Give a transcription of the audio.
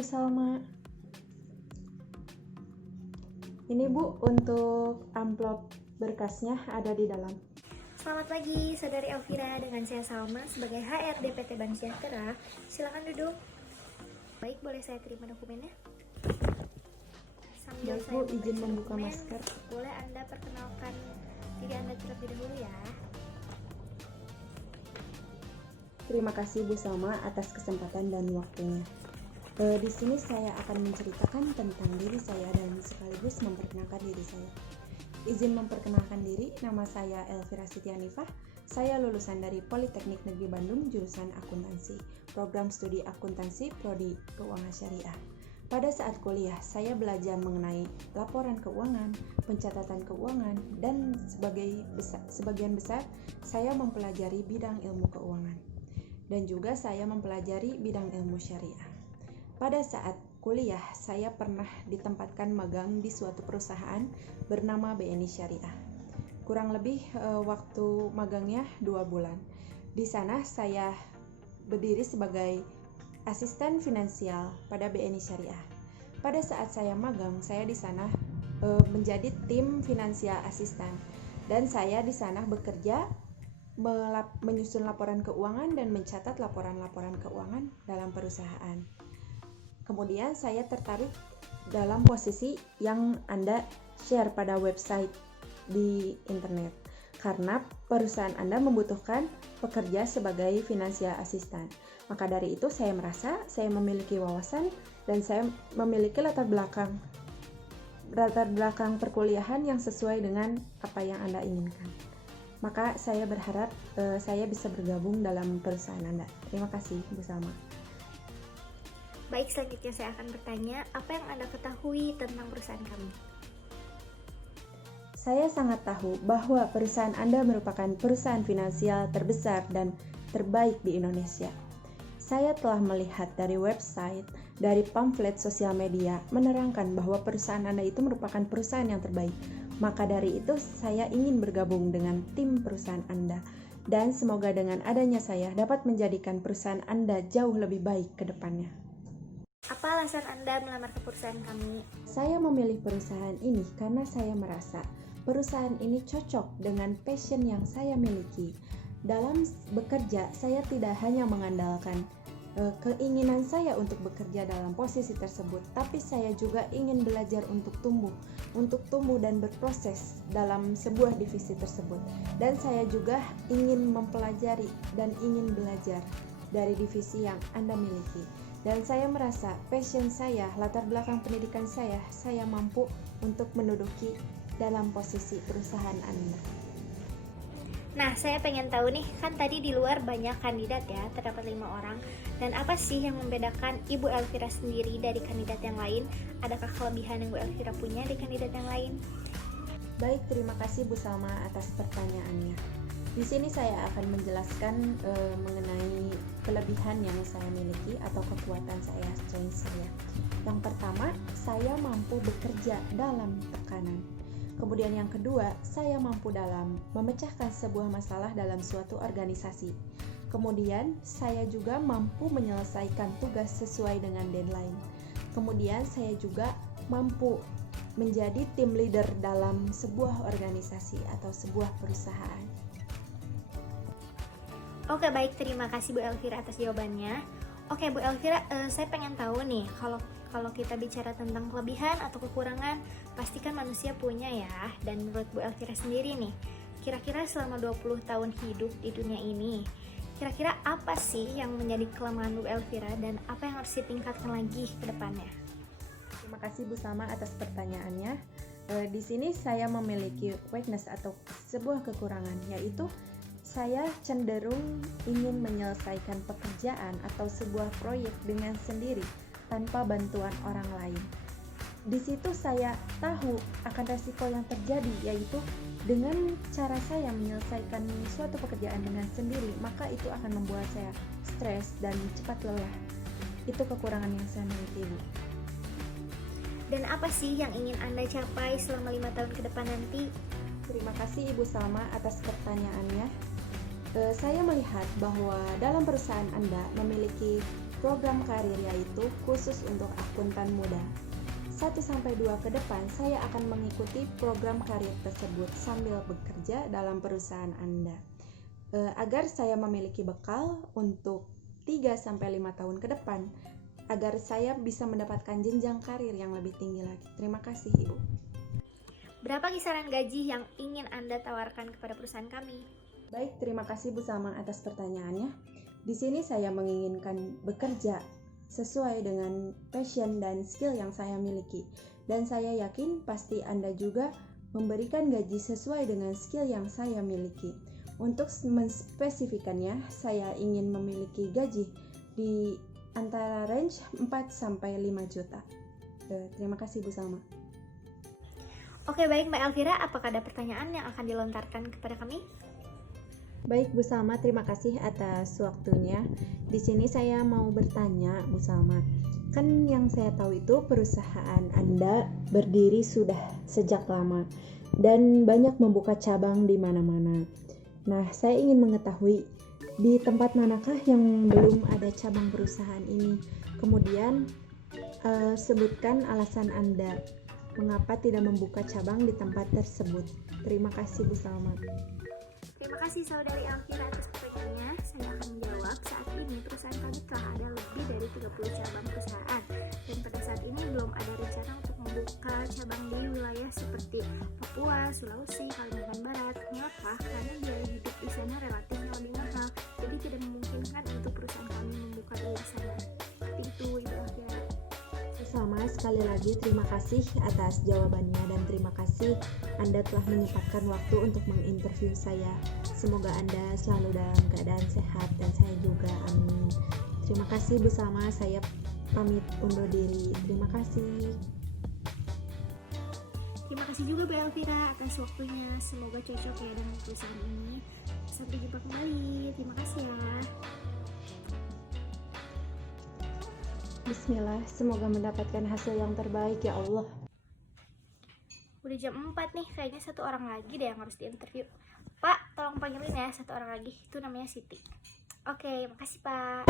Bu Salma. Ini Bu, untuk amplop berkasnya ada di dalam. Selamat pagi, Saudari Elvira. Dengan saya Salma sebagai HRD PT Bank Sejahtera. Silakan duduk. Baik, boleh saya terima dokumennya? Sambil Baik saya Bu, izin memeriksa membuka dokumen, masker. boleh Anda perkenalkan diri Anda terlebih dahulu ya. Terima kasih Bu Salma atas kesempatan dan waktunya. Di sini saya akan menceritakan tentang diri saya dan sekaligus memperkenalkan diri saya. Izin memperkenalkan diri, nama saya Elvira Sitianifah. Saya lulusan dari Politeknik Negeri Bandung, jurusan akuntansi, program studi akuntansi, prodi keuangan syariah. Pada saat kuliah, saya belajar mengenai laporan keuangan, pencatatan keuangan, dan sebagian besar saya mempelajari bidang ilmu keuangan. Dan juga saya mempelajari bidang ilmu syariah. Pada saat kuliah, saya pernah ditempatkan magang di suatu perusahaan bernama BNI Syariah. Kurang lebih waktu magangnya 2 bulan. Di sana saya berdiri sebagai asisten finansial pada BNI Syariah. Pada saat saya magang, saya di sana menjadi tim finansial asisten, dan saya di sana bekerja menyusun laporan keuangan dan mencatat laporan-laporan keuangan dalam perusahaan. Kemudian saya tertarik dalam posisi yang Anda share pada website di internet, karena perusahaan Anda membutuhkan pekerja sebagai financial assistant. Maka dari itu saya merasa saya memiliki wawasan dan saya memiliki latar belakang perkuliahan yang sesuai dengan apa yang Anda inginkan. Maka saya berharap saya bisa bergabung dalam perusahaan Anda. Terima kasih Bu Salma. Baik, selanjutnya saya akan bertanya, apa yang Anda ketahui tentang perusahaan kami? Saya sangat tahu bahwa perusahaan Anda merupakan perusahaan finansial terbesar dan terbaik di Indonesia. Saya telah melihat dari website, dari pamflet sosial media, menerangkan bahwa perusahaan Anda itu merupakan perusahaan yang terbaik. Maka dari itu, saya ingin bergabung dengan tim perusahaan Anda. Dan semoga dengan adanya saya dapat menjadikan perusahaan Anda jauh lebih baik ke depannya. Apa alasan Anda melamar ke perusahaan kami? Saya memilih perusahaan ini karena saya merasa perusahaan ini cocok dengan passion yang saya miliki. Dalam bekerja, saya tidak hanya mengandalkan keinginan saya untuk bekerja dalam posisi tersebut, tapi saya juga ingin belajar untuk tumbuh dan berproses dalam sebuah divisi tersebut. Dan saya juga ingin mempelajari dan ingin belajar dari divisi yang Anda miliki. Dan saya merasa passion saya, latar belakang pendidikan saya mampu untuk menduduki dalam posisi perusahaan Anda. Nah, saya pengen tahu nih, kan tadi di luar banyak kandidat ya, terdapat 5 orang. Dan apa sih yang membedakan Ibu Elvira sendiri dari kandidat yang lain? Adakah kelebihan yang Bu Elvira punya di kandidat yang lain? Baik, terima kasih Bu Salma atas pertanyaannya. Di sini saya akan menjelaskan mengenai kelebihan yang saya miliki atau kekuatan strength saya. Yang pertama, saya mampu bekerja dalam tekanan. Kemudian yang kedua, saya mampu dalam memecahkan sebuah masalah dalam suatu organisasi. Kemudian, saya juga mampu menyelesaikan tugas sesuai dengan deadline. Kemudian, saya juga mampu menjadi tim leader dalam sebuah organisasi atau sebuah perusahaan. Oke, baik, terima kasih Bu Elvira atas jawabannya. Oke Bu Elvira, saya pengen tahu nih, kalau kita bicara tentang kelebihan atau kekurangan, pasti kan manusia punya ya. Dan menurut Bu Elvira sendiri nih, kira-kira selama 20 tahun hidup di dunia ini, kira-kira apa sih yang menjadi kelemahan Bu Elvira dan apa yang harus ditingkatkan lagi ke depannya? Terima kasih Bu Salma atas pertanyaannya. Di sini saya memiliki weakness atau sebuah kekurangan, yaitu saya cenderung ingin menyelesaikan pekerjaan atau sebuah proyek dengan sendiri tanpa bantuan orang lain. Di situ saya tahu akan resiko yang terjadi, yaitu dengan cara saya menyelesaikan suatu pekerjaan dengan sendiri, maka itu akan membuat saya stres dan cepat lelah. Itu kekurangan yang saya miliki, Bu. Dan apa sih yang ingin Anda capai selama 5 tahun ke depan nanti? Terima kasih Ibu Salma atas pertanyaannya. Saya melihat bahwa dalam perusahaan Anda memiliki program karir yaitu khusus untuk akuntan muda. 1-2 ke depan saya akan mengikuti program karir tersebut sambil bekerja dalam perusahaan Anda. Agar saya memiliki bekal untuk 3-5 tahun ke depan, agar saya bisa mendapatkan jenjang karir yang lebih tinggi lagi. Terima kasih, Ibu. Berapa kisaran gaji yang ingin Anda tawarkan kepada perusahaan kami? Baik, terima kasih Bu Salma atas pertanyaannya. Di sini saya menginginkan bekerja sesuai dengan passion dan skill yang saya miliki. Dan saya yakin pasti Anda juga memberikan gaji sesuai dengan skill yang saya miliki. Untuk menspesifikannya, saya ingin memiliki gaji di antara range 4-5 juta. Terima kasih Bu Salma. Oke, baik Mbak Elvira, apakah ada pertanyaan yang akan dilontarkan kepada kami? Baik Bu Salma, terima kasih atas waktunya. Di sini saya mau bertanya Bu Salma. Kan yang saya tahu itu perusahaan Anda berdiri sudah sejak lama dan banyak membuka cabang di mana-mana. Nah, saya ingin mengetahui di tempat manakah yang belum ada cabang perusahaan ini. Kemudian sebutkan alasan Anda mengapa tidak membuka cabang di tempat tersebut. Terima kasih Bu Salma. Terima kasih Saudari Elvira atas pertanyaannya. Saya akan menjawab. Saat ini perusahaan kami telah ada lebih dari 30 cabang perusahaan, dan pada saat ini belum ada rencana untuk membuka cabang di wilayah seperti Papua, Sulawesi, Kalimantan Barat. Mengapa? Karena biaya hidup di sana relatifnya lebih mahal, jadi tidak memungkinkan untuk perusahaan kami membuka di sana. Seperti itu, Ibu Elvira. Sama sekali lagi terima kasih atas jawabannya dan terima kasih Anda telah menyempatkan waktu untuk menginterview saya. Semoga Anda selalu dalam keadaan sehat dan saya juga, amin. Terima kasih Bu Salma, saya pamit undur diri. Terima kasih. Terima kasih juga Bu Elvira atas waktunya. Semoga cocok ya dengan perusahaan ini. Sampai jumpa kembali. Terima kasih ya. Bismillah, semoga mendapatkan hasil yang terbaik ya Allah. Udah jam 4 nih, kayaknya satu orang lagi deh yang harus diinterview. Pak, tolong panggilin ya satu orang lagi. Itu namanya Siti. Oke, makasih Pak.